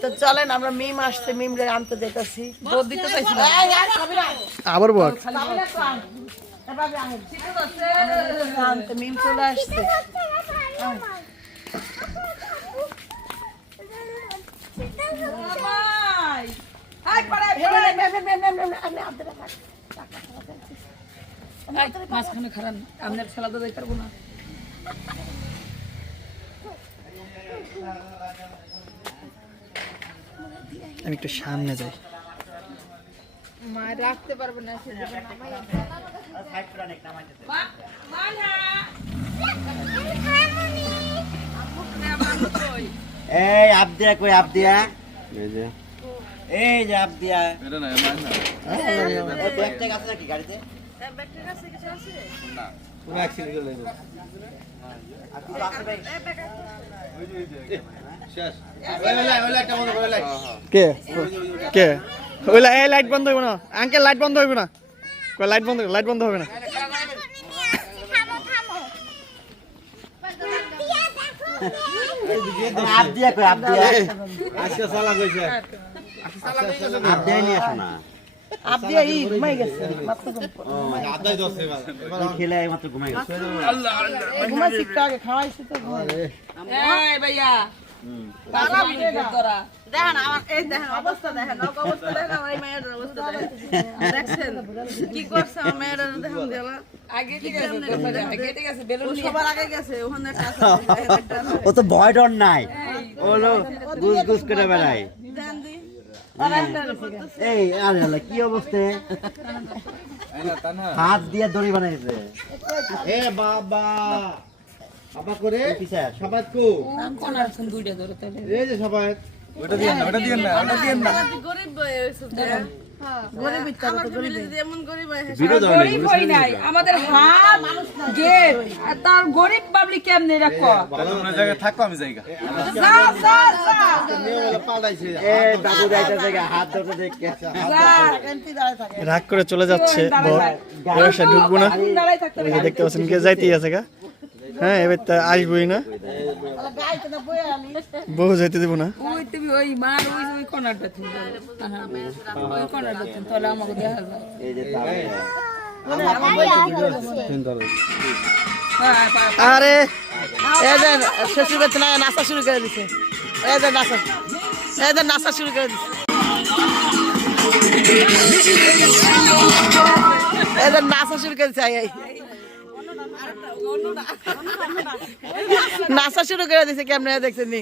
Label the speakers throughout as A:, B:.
A: তো চলেন আমরা মিম আসছে মিম রে আনতে যেতেছি। দুধ দিতে চাইছি
B: আবার বল
A: আনতে মিম চলে আসছে।
C: মাঝখানে খারাপ। আপনার খেলা তো দেখতে পারব না।
B: আমি একটু সামনে যাই।
C: মা রাখতে পারবে না
D: এই আবদিয়া কই আবদিয়া? এই যে। আবদিয়া। ট্যাগ আছে? নাকি গাড়িতে আর কিছু আছে ভাই?
B: কে? কে? ওই লাই- এই লাইট বন্ধ হইব না। আঙ্কেল লাইট বন্ধ হইব না। কই লাইট বন্ধ লাইট বন্ধ হবে না।
D: আবদিয়া কই আবদিয়া আবদিয়া নিয়ে আসো না।
A: আপনি এই ঘুমাই গেছে মাত্র
D: ওই খেলে মাত্র ঘুমাই গেছে।
A: ঘুমাইছি একটু আগে খাওয়াইছি তো
C: এই ভাইয়া।
E: দেখেন আমার এই দেখেন অবস্থা দেখেন অবস্থা দেখেন এই অবস্থা দেখেন দেখছেন কি করছে দেখেন দিলা।
D: ও তো ভয় ডর নাই। গুস গুস করে বেড়ায়। এই আরে আল্লাহ কি অবস্থা? হাত দিয়ে দড়ি বানাইছে। এ বাবা! করে কো।
C: কোন আছে দুইটা ধরে তাহলে
D: এই যে
E: গরিব
C: আমাদের হাত গেট তার গরিব পাবলিক কেমনে রাখো?
D: এ বাবু যাইতে থেকে হাত ধরে
B: রাগ করে চলে যাচ্ছে ঢুকবো না। দেখতে পাচ্ছেন কে যাইতেই আছে গা। হ্যাঁ এবার তা আসবোই না। বউ যাইতে দেবো না।
C: ওই তুমি ওই মার ওই ওই কোনারটা তুমি ওই কোনারটা তুমি তাহলে আমাকে দেখা যায়
D: এই যে তাও
A: আরে যে শ্বশুর না নাচা শুরু করে দিছে। নাচা শুরু করে দিছে। নাচা শুরু করে দিছে আই, আই। নাচা শুরু করে দিছে কেমনে দেখছেন নি?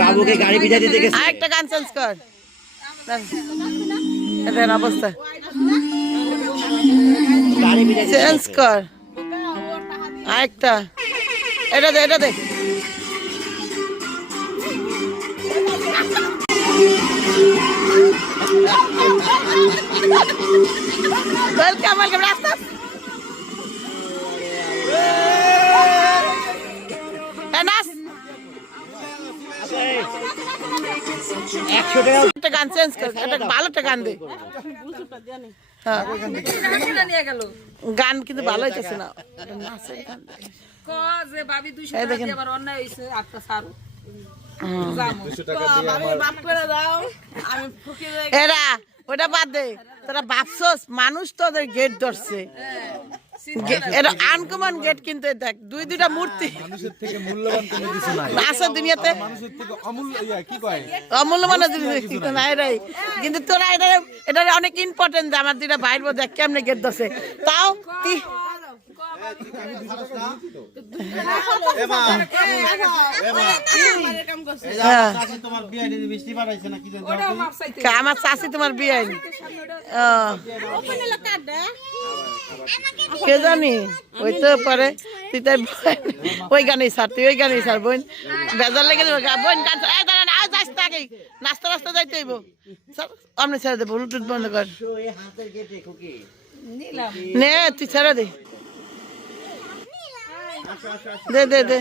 D: বাবুকে গাড়ি পিছাই দিতে গেছে
A: আরেকটা গান চেঞ্জ কর। অবস্থা। চেঞ্জ। কর। আরেকটা। এটা দে এটা দে। ওয়েলকাম ওয়েলকাম রাস্তা গান চেঞ্জ কর। একটা ভালো একটা গান দে। হ্যাঁ।
C: নিয়ে গেল
A: গান কিন্তু ভালো হইতেছে না। নাচের গান দেখেন। এরা ওটা বাদ দে। তোরা ভাবছস মানুষ তো ওদের গেট ধরছে। এটা আনকমন গেট কিন্তু দেখ দুই দুইটা মূর্তি। আছে দুনিয়াতে। অমূল্যমান জিনিস কিন্তু নাই। রে কিন্তু তোরা এটা এটা অনেক ইম্পর্টেন্ট আমার দুইটা ভাইয়ের মধ্যে কেমনে গেট ধরছে। তাও আমার চাষি তোমার বিয়ে কে জানি ওই তো পরে তুই তাই ওই গানে স্যার তুই ওই গানে স্যার বোন বেজার লেগে নাস্তা রাস্তা যাইতে হইব আপনি ছেড়ে দে ব্লুটুথ বন্ধ কর নে, তুই ছেড়ে দে। দে দে দে।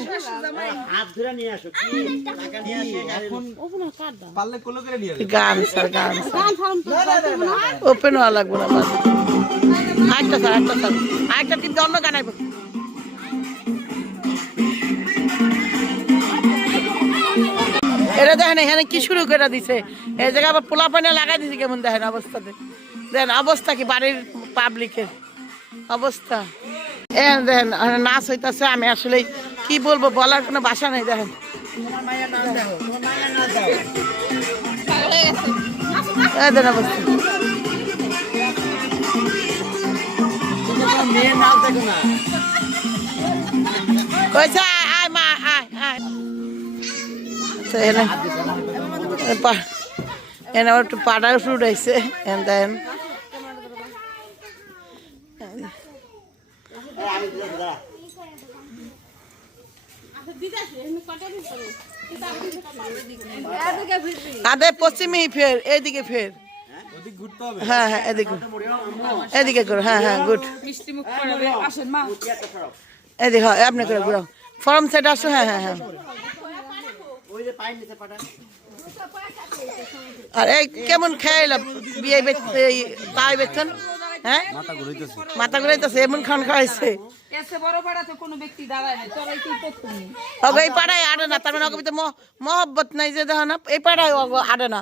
A: গান স্যার গান ওপেন হওয়া লাগবে না স্যার স্যার। দেখেন এখানে কি শুরু করে দিছে? এই জায়গায় আবার পোলা পানি লাগাই দিছে কেমন দেখেন অবস্থাতে। দেখেন অবস্থা কি বাড়ির পাবলিকের অবস্থা। নাচ হইতাছে আমি আসলে কি বলব, বলার কোনো বাসা নেই, দেখেন। একটু পাড়ার ফ্রুট আইছে এন দেন আদে পশ্চিমে ফের এইদিকে ফের। হ্যাঁ হ্যাঁ এদিকে। এদিকে করো হ্যাঁ হ্যাঁ গুড। এদিকে হ্যাঁ আপনি করে ঘুরাও। ফরম সেট আসো হ্যাঁ হ্যাঁ হ্যাঁ। আর এই কেমন খেয়াল বিয়ে তাই বেচছেন হ্যাঁ? মাথা ঘুরাইতেছে। এমন খান খাওয়াইছে।
C: এসে বড় পাড়াতে কোনো ব্যক্তি দাঁড়ায় না তোরাই তুই প্রথমই
A: ওগো এই পাড়ায় আড়ে না তার মানে ওকে মহব্বত নাই যে দেখো না এই পাড়ায় ওগো আড়ে না।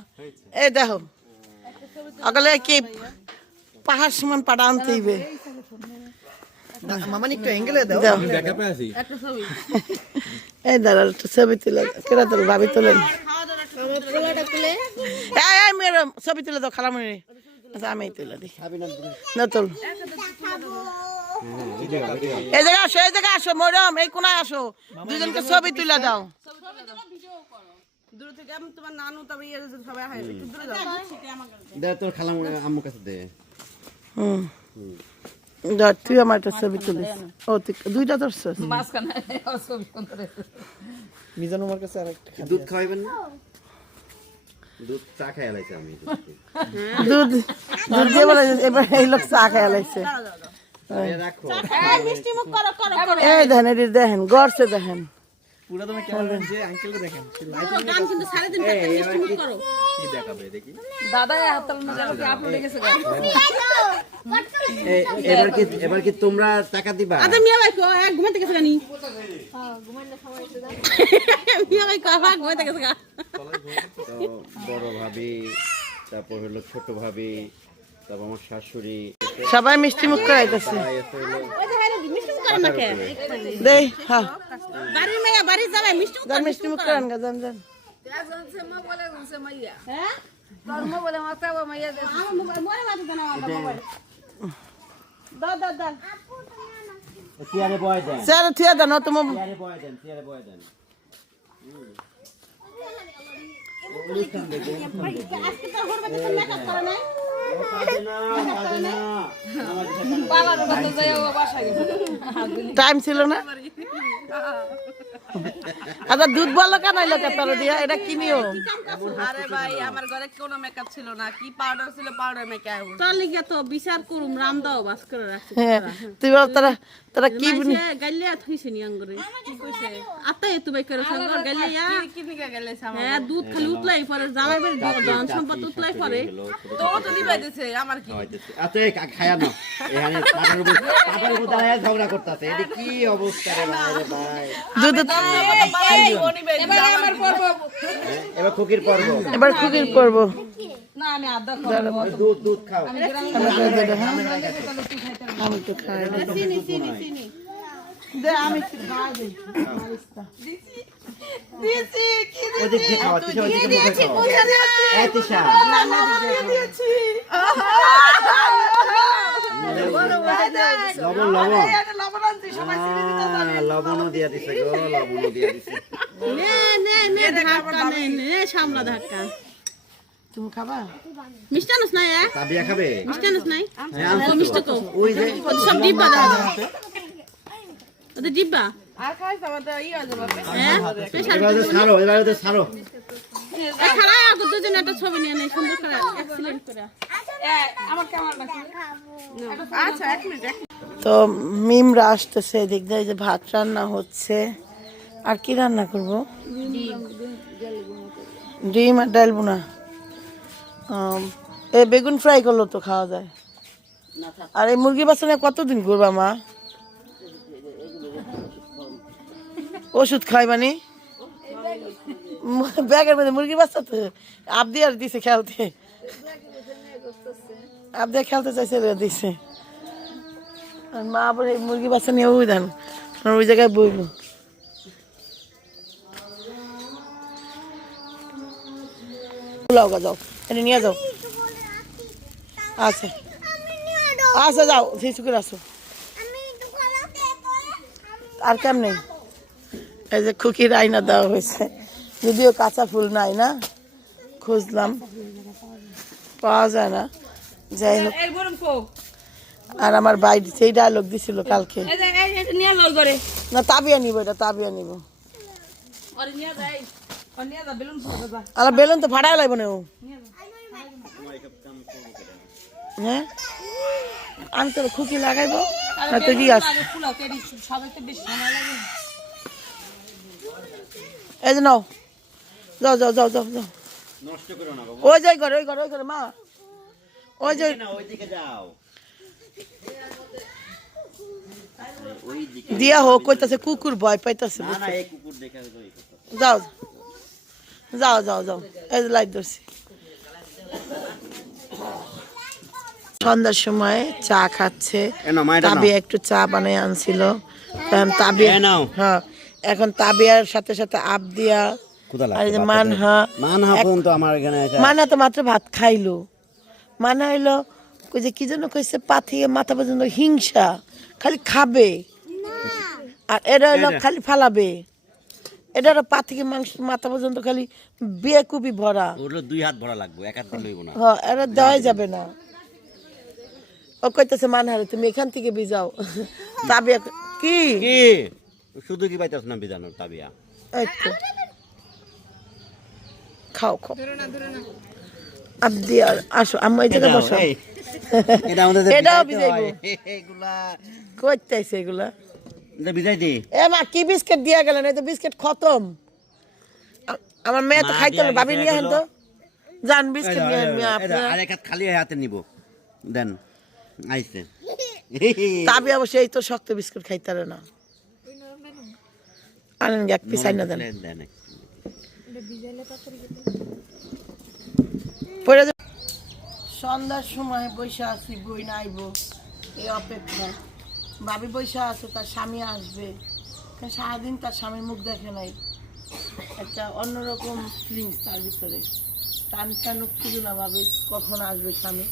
A: এই দেখো অগলে কি পাহাড় সমান পাড়া আনতে হইবে?
B: মামানি একটু অ্যাঙ্গেলে দাও।
A: এই দাঁড়া একটু ছবি তুলে কেরা তোল ভাবি তোলেন? এই এই মেয়ের ছবি তুলে দাও খালামুনি আচ্ছা আমি তুলে দিই না তোল এই আসো এই জায়গায় আসো মরম এই কোনায় আসো। দুজনকে ছবি তুলে দাও।
E: দূর থেকে আমি তোমার নানু তবে ইয়ে সবাই একটু দূরে যাও।
D: দে তোর খালাম কাছে দে।
A: হুম। তুই আমার একটা ছবি তুলিস। ও তুই দুইটা ধরছিস?
C: মাঝখানে ছবি সুন্দর এসেছে।
B: মিজান আমার কাছে আর একটা
D: দুধ খাওয়াইবেন না? দুধ চা খাই লাইছে আমি
A: দুধ দুধ দিয়ে বলে এবার এই লোক চা খেয়ে লাইছে।
D: এ রাখো।
A: এই দেখেন এটি দেখেন গড়ছে দেখেন।
C: কি
D: এবার তোমরা টাকা দিবা?
E: আচ্ছা মিয়া ভাই গেছে গানি হ্যাঁ ঘুমাইতে গেছে গা।
D: তো বড় ভাবি তারপর হলো ছোট ভাবি তারপর আমার শাশুড়ি।
A: সবাই মিষ্টি মুখ করাইতেছে। দেই হ্যাঁ
E: বাড়ির মেয়ে বাড়ি যাবে মিষ্টি মুখ
A: যান মিষ্টি মুখ করেন। গা
E: হ্যাঁ?
D: চেয়ারে বয় দেন। চেয়ারে বয় দেন চেয়ারে বয় দেন।
A: টাইম ছিল না? আচ্ছা দুধ বলল কেন এলো তোর দিয়া? এটা কিনিও
E: আরে ভাই আমার ঘরে কোনো মেকআপ ছিল না। কি পাউডার ছিল পাউডার মেকআপ তোর লিগে তো বিচার করুম রাম দাও বাস করে রাখছি।
A: হ্যাঁ তুই বল তোরা তোরা কি
E: মাইছে গাইলে থইছে নি আঙ্গুরে। কি কইছে? আত্তা এতু বাই করে সঙ্গ গাইলে কি কি গাইলে সামা হ্যাঁ দুধ খালি। উতলাই পরে জামাই বাড়ি দন সম্পদ উতলাই পরে। তো তো আমার কি।
D: আচ্ছা এই খায়া নাও। এখানে পাটার উপর পাটার উপর দাঁড়ায় ঝগড়া করতেছে। এটা কি অবস্থা রে ভাই
A: দুধ
C: এবার আমার পর্ব।
D: হ্যাঁ, এবার খুকির পর্ব।
A: এবার খুকির করব
C: না আমি আদা খাব
D: দুধ দুধ খাও।
A: আমি তো খাই।
E: চিনি চিনি চিনি।
A: দে আমি খাই
D: ওদিক দিয়ে খাওয়া তিশা ওদিকে মুখে খাওয়া এই তিশা লবণ লবণ আহ, লবণও দিয়া দিছে গো লবণও দিয়া দিছে
E: নে নে নে ধাক্কা নে নে সামলা ধাক্কা
A: তুমি খাবা
E: মিষ্টানস নাই
D: তাবিয়া খাবে
E: মিষ্টানস নাই
D: হ্যাঁ, আনছো তো।
E: মিষ্টি
D: ওই যে
E: সব ডিব্বা দাও ওদের ডিব্বা আর খাই তো হ্যাঁ এ আচ্ছা
A: তো মিমরা আসতেছে এদিক দিয়ে যে ভাত রান্না হচ্ছে। আর কি রান্না করব? ডিম আর ডাল বোনা এই বেগুন ফ্রাই করল তো খাওয়া যায়। আর এই মুরগি বাসনে কতদিন করবা মা? ওষুধ খাই মানে? ব্যাগের মধ্যে মুরগি বাচ্চা তো। আপ দিয়ে আর দিছে খেলতে। আপ দিয়ে খেলতে চাইছে দিছে। মা এই মুরগি বাচ্চা নিয়ে ওই দেন। ওই জায়গায় বইব। নিয়ে আচ্ছা আচ্ছা আর কেমন? নেই এই যে খুকির আয়না দেওয়া হয়েছে। যদিও কাঁচা ফুল নাই না খুঁজলাম। পাওয়া যায় না। যাই হোক।
C: কো।
A: আর আমার বাইরে সেই ডায়লগ দিছিল কালকে। না তাবিয়া নিব এটা তাবিয়া নিব।
C: আরে বেলুন
A: তো ভাড়ায় লাগবে না ও। হ্যাঁ? আমি তো খুকি লাগাইবো। না তো রিয়াস
C: আগে ফুলাও তেরি সবাই তো বেশি সময় লাগে
A: এই যে নাও। যাও যাও যাও যাও যাও। ওই যাই ঘরে ওই ঘরে ওই ঘরে মা। ওই যে দিয়া হোক কইতাছে কুকুর ভয় পাইতাছে। যাও যাও যাও যাও। এই যে লাইট ধরছি। সন্ধ্যার সময় চা খাচ্ছে। তাবিয়া একটু চা বানিয়ে আনছিল।
D: নাও।
A: হ্যাঁ। এখন তাবিয়ার সাথে সাথে আপ দিয়া
D: ক্ষুধা
A: আর এই যে মানহা
D: মানহা পর্যন্ত আমার এখানে এসে
A: মানা তো মাত্র ভাত খাইলো। মানা হইল কই যে কি জন্য কইছে পাথিয়ে মাথা পর্যন্ত হিংসা খালি খাবে। আর এরা হইল খালি ফালাবে। এটারও পা থেকে মাংস মাথা পর্যন্ত খালি বিয়ে কুবি ভরা।
D: ওগুলো দুই হাত ভরা লাগবে এক হাত লইব না।
A: হ্যাঁ এরা দেওয়াই যাবে না। ও কইতেছে মানহারে তুমি এখান থেকে বিজাও। তাবে কি?
D: কি? শুধু কি পাইতাছ না বিজানোর তাবিয়া?
A: এই তো খাও। খাও আব্দি আর আসো আমি এই জায়গায় বসো।
D: এটা আমাদের
A: এটাও ভিজাইবো।
D: হয়। এগুলা
A: করতেছে এগুলা।
D: এটা ভিজাই দি
A: এ মা কি বিস্কিট দিয়া গেলেন? এই তো বিস্কিট খতম। আমার মেয়ে তো খাইতে না ভাবি নিয়ে হেন তো। জান বিস্কিট নিয়ে হেন
D: এটা,
A: মিয়া
D: এটা, আর এক খালি হাতে নিব। দেন। আইছে।
A: তাবি অবশ্য এই তো শক্ত বিস্কুট খাইতারে না। আনেন এক পিস আইনা দেন। সন্ধ্যার সময় বৈশা আছি বই নাইব এই অপেক্ষা। ভাবি বৈশা আছে তার স্বামী আসবে। সারাদিন তার স্বামীর মুখ দেখে নাই। একটা অন্যরকম ফিলিংস তার ভিতরে। টান টান খুঁজে না ভাবি কখন আসবে স্বামী?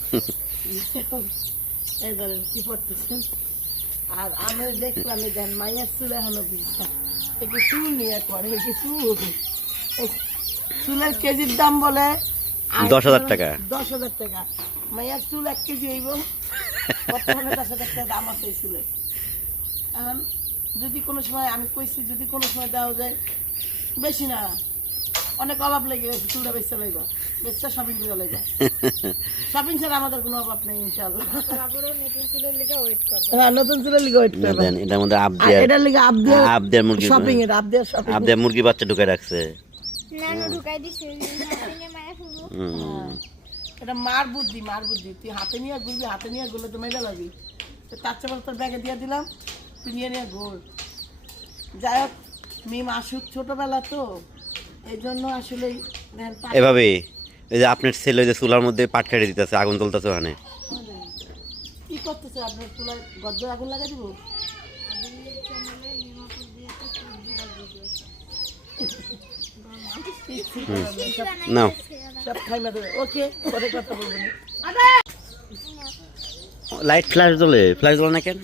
A: এই ধরেন কি পড়তেছেন আর আমি দেখলাম এই দেন মাইয়ার চুল এখনও একটু চুল নিয়ে করে একটু চুল। চুলের কেজির দাম বলে
D: দশ হাজার টাকা।
A: দশ হাজার টাকা। মাইয়ার চুল এক কেজি হইব। বর্তমানে দশ হাজার টাকা দাম আছে এই চুলের। এখন যদি কোনো সময় আমি কইছি যদি কোনো সময় দেওয়া যায় বেশি না। অনেক অভাব লেগে গেছে চুলটা বেচতে লাগবে বেচতে শপিং করে লাগবে শপিং ছাড়া আমাদের কোনো অভাব নেই ইনশাল্লাহ হ্যাঁ নতুন চুলের লিগে ওয়েট করবে।
D: দেন এটার মধ্যে আপ দিয়ে
A: এটার লিগে আপ দিয়ে
D: আপ দিয়ে মুরগি।
A: শপিং এর আপ দিয়ে শপিং
D: আপ দিয়ে মুরগি বাচ্চা রাখছে
F: ঢুকাই দিছে
A: এটা মার বুদ্ধি মার বুদ্ধি। তুই হাতে নিয়ে ঘুরবি হাতে নিয়ে ঘুরলে তো মেজা লাগবি তার চেয়ে তোর ব্যাগে দিয়ে দিলাম তুই নিয়ে নিয়ে ঘুর যাই হোক মিম আসুক ছোটবেলা তো।
D: এভাবে? এই যে আপনার ছেলে যে চুলার মধ্যে পাট কেটে দিতেছে আগুন জ্বলতেছে ওখানে?
A: কি করতেছে আপনার চুলার গজ্জর আগুন লাগাই দিব?
D: নাও। লাইট ফ্ল্যাশ জ্বলে? ফ্ল্যাশ জ্বলে না কেন?